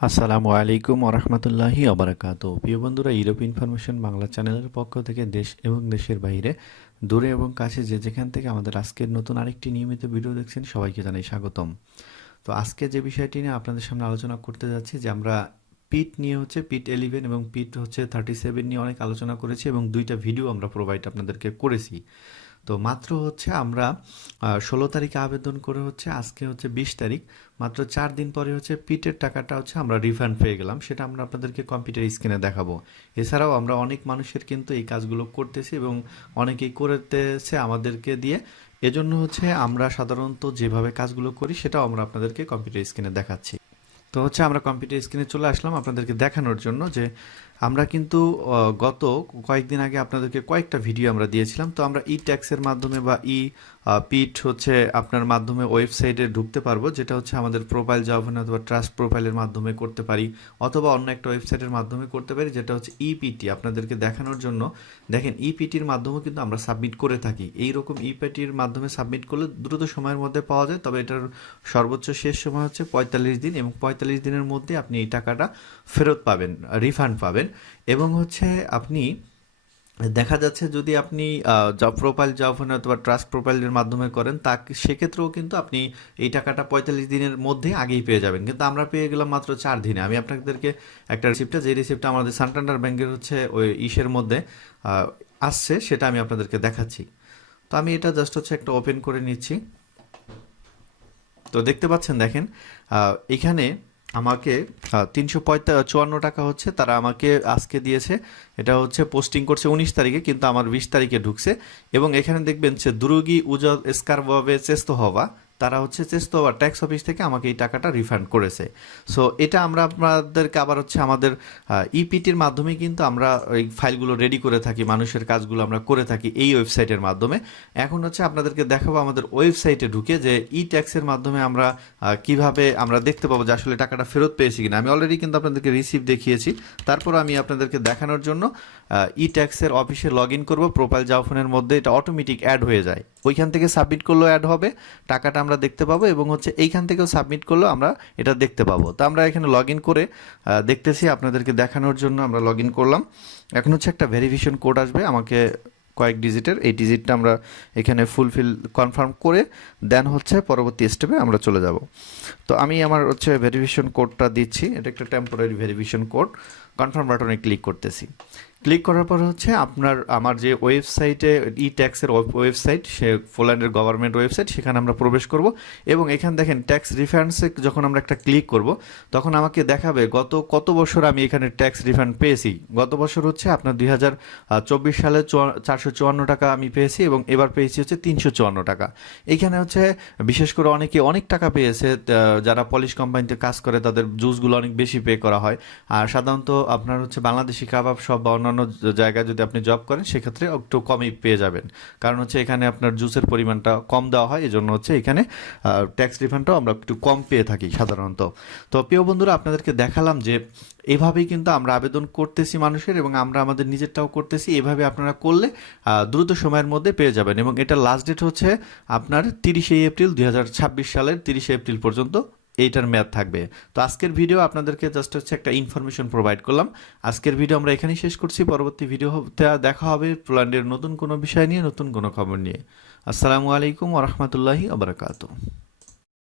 আসসালামু আলাইকুম ওরহমতুল্লাহি অবরাকাত প্রিয় বন্ধুরা ইউরোপ ইনফরমেশন বাংলা চ্যানেলের পক্ষ থেকে দেশ এবং দেশের বাইরে, দূরে এবং কাছে যে যেখান থেকে আমাদের আজকের নতুন আরেকটি নিয়মিত ভিডিও দেখছেন, সবাইকে জানাই স্বাগতম। তো আজকে যে বিষয়টি নিয়ে আপনাদের সামনে আলোচনা করতে যাচ্ছি, যে আমরা পিট নিয়ে হচ্ছে পিট এলিভেন এবং পিট হচ্ছে থার্টি সেভেন নিয়ে অনেক আলোচনা করেছি এবং দুইটা ভিডিও আমরা প্রোভাইড আপনাদেরকে করেছি। তো মাত্র হচ্ছে আমরা ষোলো তারিখে আবেদন করে হচ্ছে আজকে হচ্ছে বিশ তারিখ, মাত্র চার দিন পরে হচ্ছে পিটের টাকাটা হচ্ছে আমরা রিফান্ড পেয়ে গেলাম। সেটা আমরা আপনাদেরকে কম্পিউটার স্ক্রিনে দেখাবো। এছাড়াও আমরা অনেক মানুষের কিন্তু এই কাজগুলো করতেছি এবং অনেকেই করতেছে আমাদেরকে দিয়ে। এজন্য হচ্ছে আমরা সাধারণত যেভাবে কাজগুলো করি সেটাও আমরা আপনাদেরকে কম্পিউটার স্ক্রিনে দেখাচ্ছি। তো হচ্ছে আমরা কম্পিউটার স্ক্রিনে চলে আসলাম আপনাদেরকে দেখানোর জন্য যে আমরা কিন্তু গত কয়েকদিন আগে আপনাদেরকে কয়েকটা ভিডিও আমরা দিয়েছিলাম, তো আমরা ই ট্যাক্সের মাধ্যমে বা ই পিট হচ্ছে আপনার মাধ্যমে ওয়েবসাইটে ঢুকতে পারব, যেটা হচ্ছে আমাদের প্রোফাইল জবনে অথবা ট্রাস্ট প্রোফাইলের মাধ্যমে করতে পারি, অথবা অন্য একটা ওয়েবসাইটের মাধ্যমে করতে পারি, যেটা হচ্ছে ইপিটি আপনাদেরকে দেখানোর জন্য। দেখেন ইপিটির মাধ্যমেও কিন্তু আমরা সাবমিট করে থাকি। এই রকম ইপিটির মাধ্যমে সাবমিট করলে দ্রুত সময়ের মধ্যে পাওয়া যায়, তবে এটার সর্বোচ্চ শেষ সময় হচ্ছে পঁয়তাল্লিশ দিন, এবং পঁয়তাল্লিশ দিনের মধ্যে আপনি এই টাকাটা ফেরত পাবেন রিফান্ড পাবেন। এবং হচ্ছে আপনি, দেখা যাচ্ছে যদি আপনি জব প্রোফাইল জব অথবা ট্রাস্ট প্রোফাইলের মাধ্যমে করেন, তা সেক্ষেত্রেও কিন্তু আপনি এই টাকাটা পঁয়তাল্লিশ দিনের মধ্যে আগেই পেয়ে যাবেন। কিন্তু আমরা পেয়ে গেলাম মাত্র চার দিনে। আমি আপনাদেরকে একটা রিসিপ্টটা যে রিসিপ্টটা আমাদের সান্টান্ডার ব্যাংকের হচ্ছে ওই ইসের মধ্যে আসছে, সেটা আমি আপনাদেরকে দেখাচ্ছি। তো আমি এটা জাস্ট হচ্ছে একটা ওপেন করে নিচ্ছি। তো দেখতে পাচ্ছেন, দেখেন এখানে আমাকে তিনশো চুয়ান্ন টাকা হচ্ছে, তারা আমাকে আজকে দিয়েছে। এটা হচ্ছে পোস্টিং করছে উনিশ তারিখে, কিন্তু আমার বিশ তারিখে ঢুকছে। এবং এখানে দেখবেন যে দুরুগি উজল স্কারভাবে চেস্ত হওয়া তারা হচ্ছে চেস্ত হওয়া ট্যাক্স অফিস থেকে আমাকে এই টাকাটা রিফান্ড করেছে। সো এটা আমরা আপনাদেরকে আবার হচ্ছে আমাদের ইপিটির মাধ্যমে কিন্তু আমরা এই ফাইলগুলো রেডি করে থাকি, মানুষের কাজগুলো আমরা করে থাকি এই ওয়েবসাইটের মাধ্যমে। এখন হচ্ছে আপনাদেরকে দেখাবো আমাদের ওয়েবসাইটে ঢুকে যে ই ট্যাক্সের মাধ্যমে আমরা কীভাবে আমরা দেখতে পাবো যে আসলে টাকাটা ফেরত পেয়েছি কিনা। আমি অলরেডি কিন্তু আপনাদেরকে রিসিভ দেখিয়েছি। তারপর আমি আপনাদেরকে দেখানোর জন্য ই ট্যাক্সের অফিসে লগ ইন করব প্রোফাইল জাফনের মধ্যে এটা অটোমেটিক অ্যাড হয়ে যায়। ওইখান থেকে সাবমিট করলেও অ্যাড হবে, টাকাটা আমরা দেখতে পাবো এবং হচ্ছে এইখান থেকেও সাবমিট করলেও আমরা এটা দেখতে পাবো। তো আমরা এখানে লগ করে দেখতেছি আপনাদেরকে দেখানোর জন্য আমরা লগ করলাম। এখন হচ্ছে একটা ভেরিফিকেশন কোড আসবে, আমাকে কয়েক ডিজিটের এই ডিজিটটা আমরা এখানে ফুলফিল কনফার্ম করে দেন হচ্ছে পরবর্তী স্টেপে আমরা চলে যাব। তো আমি আমার হচ্ছে ভেরিফিকেশন কোডটা দিচ্ছি, এটা একটা টেম্পোরারি ভেরিফিকেশন কোড কনফার্ম বাটনে ক্লিক করতেছি। ক্লিক করার পর হচ্ছে আপনার, আমার যে ওয়েবসাইটে ই ট্যাক্সের ওয়েবসাইট সে পোল্যান্ডের গভর্নমেন্ট ওয়েবসাইট সেখানে আমরা প্রবেশ করব। এবং এখানে দেখেন ট্যাক্স রিফান্ডসে যখন আমরা একটা ক্লিক করব, তখন আমাকে দেখাবে গত কত বছর আমি এখানে ট্যাক্স রিফান্ড পেয়েছি। গত বছর হচ্ছে আপনার দুই হাজার চব্বিশ সালে চারশো চুয়ান্ন টাকা আমি পেয়েছি এবং এবার পেয়েছি হচ্ছে তিনশো চুয়ান্ন টাকা। এখানে হচ্ছে বিশেষ করে অনেকে অনেক টাকা পেয়েছে যারা পলিশ কোম্পানিতে কাজ করে, তাদের জুসগুলো অনেক বেশি পে করা হয়। আর সাধারণত আপনার হচ্ছে বাংলাদেশি কাবাব সব বা অন্যান্য জায়গায় যদি আপনি জব করেন, সেক্ষেত্রে একটু কমই পেয়ে যাবেন। কারণ হচ্ছে এখানে আপনার জুসের পরিমাণটা কম দেওয়া হয়, এজন্য হচ্ছে এখানে ট্যাক্স রিফান্ডটাও আমরা একটু কম পেয়ে থাকি সাধারণত। তো প্রিয় বন্ধুরা, আপনাদেরকে দেখালাম যে, এভাবেই কিন্তু আমরা আবেদন করতেছি মানুষের এবং আমরা আমাদের নিজেরটাও করতেছি। এভাবে আপনারা করলে দ্রুত সময়ের মধ্যে পেয়ে যাবেন এবং এটা লাস্ট ডেট হচ্ছে আপনার তিরিশে এপ্রিল দুই হাজার ছাব্বিশ সালের তিরিশে এপ্রিল পর্যন্ত এইটার মেয়াদ থাকবে। তো আজকের ভিডিও আপনাদেরকে জাস্ট হচ্ছে একটা ইনফরমেশন প্রোভাইড করলাম। আজকের ভিডিও আমরা এখানেই শেষ করছি। পরবর্তী ভিডিও দেখা হবে পোল্যান্ডের নতুন কোনো বিষয় নিয়ে, নতুন কোনো খবর নিয়ে। আসসালামু আলাইকুম ওরহমতুল্লাহি আবরকাত